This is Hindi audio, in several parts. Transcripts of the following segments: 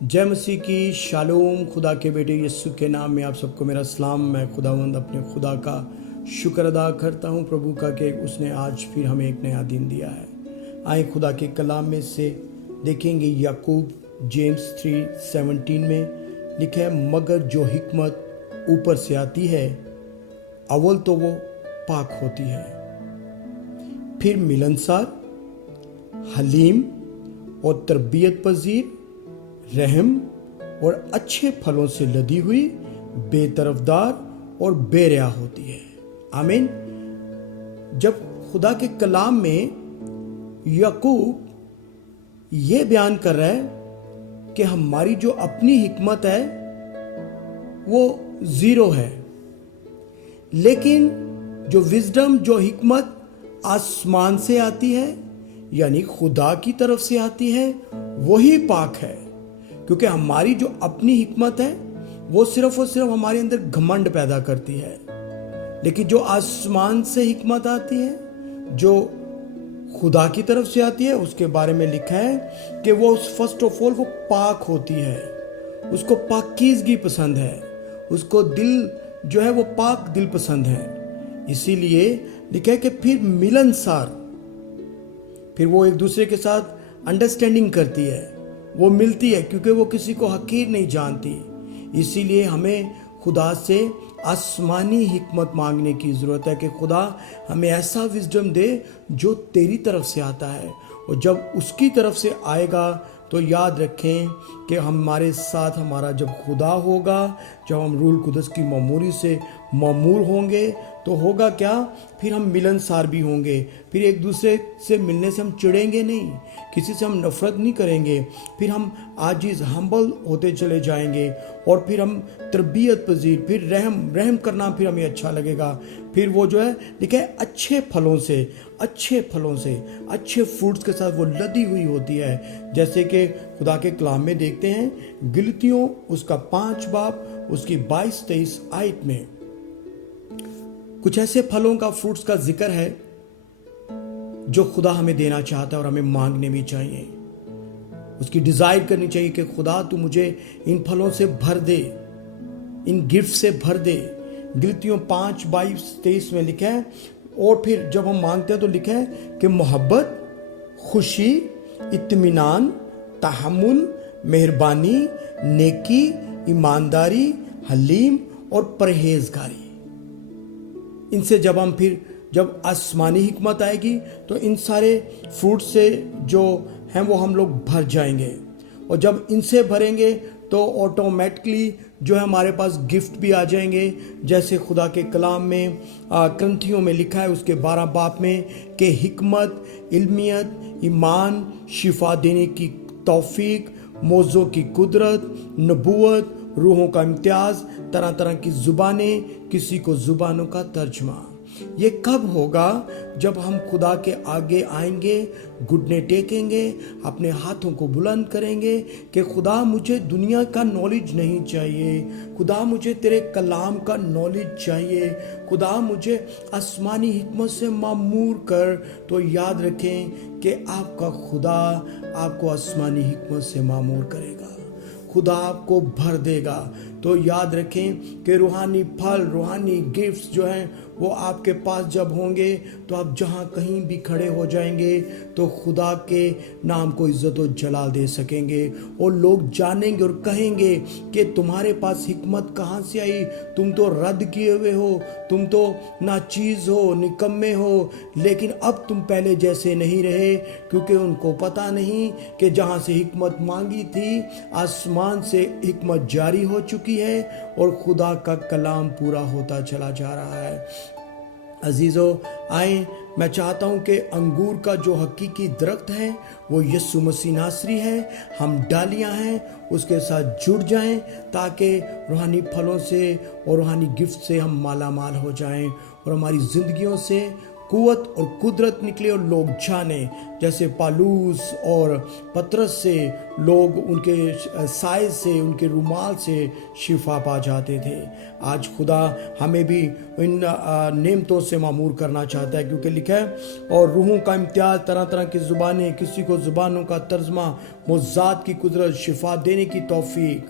जय मसीह की शालोम। खुदा के बेटे यीशु के नाम में आप सबको मेरा सलाम। मैं खुदावंद अपने खुदा का शुक्र अदा करता हूँ प्रभु का कि उसने आज फिर हमें एक नया दिन दिया है। आए खुदा के कलाम में से देखेंगे याकूब जेम्स 3:17 में लिखा है, मगर जो हिकमत ऊपर से आती है अव्वल तो वो पाक होती है, फिर मिलनसार, हलीम और तरबियत पजीर, रहम और अच्छे फलों से लदी हुई, बेतरफदार और बेरिया होती है। आमीन। जब खुदा के कलाम में याकूब ये बयान कर रहा है कि हमारी जो अपनी हिकमत है वो जीरो है, लेकिन जो विजडम, जो हिकमत आसमान से आती है यानी खुदा की तरफ से आती है वही पाक है। क्योंकि हमारी जो अपनी हिकमत है वो सिर्फ और सिर्फ हमारे अंदर घमंड पैदा करती है, लेकिन जो आसमान से हिकमत आती है, जो खुदा की तरफ से आती है, उसके बारे में लिखा है कि वो फर्स्ट ऑफ ऑल वो पाक होती है। उसको पाकीज़गी पसंद है, उसको दिल जो है वो पाक दिल पसंद है। इसीलिए लिखा है कि फिर मिलनसार, फिर वो एक दूसरे के साथ अंडरस्टैंडिंग करती है, वो मिलती है क्योंकि वो किसी को हकीर नहीं जानती। इसीलिए हमें खुदा से आसमानी हिकमत मांगने की ज़रूरत है कि खुदा हमें ऐसा विजडम दे जो तेरी तरफ से आता है। और जब उसकी तरफ से आएगा तो याद रखें कि हमारे साथ हमारा जब खुदा होगा, जब हम रूल कुदस की मामूरी से मामूर होंगे तो होगा क्या, फिर हम मिलनसार भी होंगे। फिर एक दूसरे से मिलने से हम चिढ़ेंगे नहीं, किसी से हम नफरत नहीं करेंगे, फिर हम आजिज़ हम्बल होते चले जाएंगे। और फिर हम तरबियत पजीर, फिर रहम करना फिर हमें अच्छा लगेगा। फिर वो जो है लिखा है अच्छे फलों से, अच्छे फ्रूट्स के साथ वो लदी हुई होती है। जैसे कि खुदा के कलाम में देखते हैं गिलतियों उसका 5 बाब उसकी 22-23 आयत में कुछ ऐसे फलों का, फ्रूट्स का जिक्र है जो खुदा हमें देना चाहता है और हमें मांगने भी चाहिए। उसकी डिजायर करनी चाहिए कि खुदा तू मुझे इन फलों से भर दे, इन गिफ्ट से भर दे। गिलतियों 5:22-23 में लिखा है। और फिर जब हम मांगते हैं तो लिखा है कि मोहब्बत, खुशी, इत्मीनान, तहम्मुल, मेहरबानी, नेकी, ईमानदारी, हलीम और परहेजगारी। इनसे जब आसमानी हिकमत आएगी तो इन सारे फ्रूट से जो हैं वो हम लोग भर जाएंगे। और जब इनसे भरेंगे तो ऑटोमेटिकली जो है हमारे पास गिफ्ट भी आ जाएंगे। जैसे खुदा के कलाम में क्रंथियों में लिखा है उसके 12 बाब में कि हिकमत, इल्मियत, ईमान, शिफा देने की तौफीक, मौज़ों की कुदरत, नबूवत, रूहों का इम्तियाज़, तरह तरह की ज़ुबानें, किसी को ज़ुबानों का तर्जमा। ये कब होगा? जब हम खुदा के आगे आएंगे, घुटने टेकेंगे, अपने हाथों को बुलंद करेंगे कि खुदा मुझे दुनिया का नॉलेज नहीं चाहिए, खुदा मुझे तेरे कलाम का नॉलेज चाहिए, खुदा मुझे आसमानी हिकमत से मामूर कर। तो याद रखें कि आपका खुदा आपको आसमानी हिकमत से मामूर करेगा, खुदा आपको भर देगा। तो याद रखें कि रूहानी फल, रूहानी गिफ्ट्स जो हैं वो आपके पास जब होंगे तो आप जहाँ कहीं भी खड़े हो जाएंगे तो खुदा के नाम को इज्जत और जलाल दे सकेंगे। और लोग जानेंगे और कहेंगे कि तुम्हारे पास हिकमत कहाँ से आई, तुम तो रद्द किए हुए हो, तुम तो नाचीज़ हो, निकम्मे हो। लेकिन अब तुम पहले जैसे नहीं रहे, क्योंकि उनको पता नहीं कि जहाँ से हिकमत मांगी थी आसमान से हिकमत जारी हो चुकी है और खुदा का कलाम पूरा होता चला जा रहा है। अजीज़ों, आए, मैं चाहता हूँ कि अंगूर का जो हकीकी दरख्त है वो यीशु मसीह नासरी है। हम डालियाँ हैं, उसके साथ जुड़ जाएं ताकि रूहानी फलों से और रूहानी गिफ्ट से हम माला माल हो जाएं और हमारी ज़िंदगियों से कुव्वत और कुदरत निकले और लोग जाने। जैसे पालूस और पतरस से लोग उनके साय से, उनके रुमाल से शिफा पा जाते थे। आज खुदा हमें भी इन नेमतों से मामूर करना चाहता है, क्योंकि लिखा है और रूहों का इम्तियाज, तरह तरह की ज़ुबानें, किसी को ज़ुबानों का तर्जमा, मुज़्ज़ात की कुदरत, शिफा देने की तौफीक,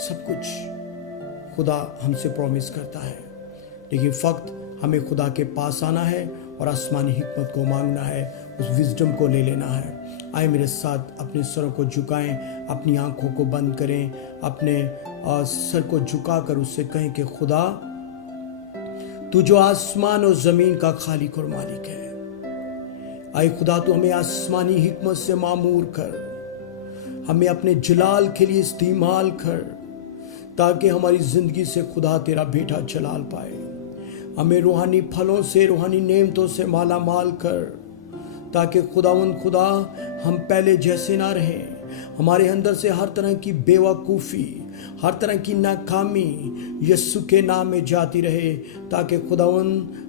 सब कुछ खुदा हमसे प्रॉमिस करता है। लेकिन फ़क्त हमें खुदा के पास आना है और आसमानी हिकमत को मांगना है, उस विजडम को ले लेना है। आए मेरे साथ अपने सरों को झुकाएं, अपनी आंखों को बंद करें, अपने सर को झुकाकर उससे कहें कि खुदा, तू जो आसमान और ज़मीन का खालिक और मालिक है, आए खुदा तू हमें आसमानी हिकमत से मामूर कर, हमें अपने जलाल के लिए इस्तेमाल कर, ताकि हमारी ज़िंदगी से खुदा तेरा बेटा जलाल पाए। हमें रूहानी फलों से, रूहानी नेमतों से माला माल कर, ताकि खुदा हम पहले जैसे ना रहें। हमारे अंदर से हर तरह की बेवकूफ़ी, हर तरह की नाकामी यस्सु के नाम में जाती रहे, ताकि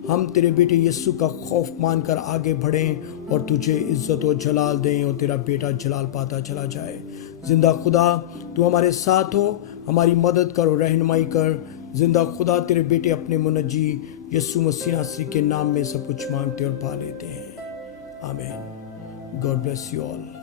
हम तेरे बेटे यस्सु का खौफ मानकर आगे बढ़ें और तुझे इज्जत और जलाल दें और तेरा बेटा जलाल पाता चला जाए। जिंदा खुदा तू हमारे साथ हो, हमारी मदद कर और रहनुमाई कर। जिंदा खुदा तेरे बेटे अपने मुनज्जी यस्सु मसीह नासरी के नाम में सब कुछ मांगते और पा लेते हैं। आमीन। God bless you all.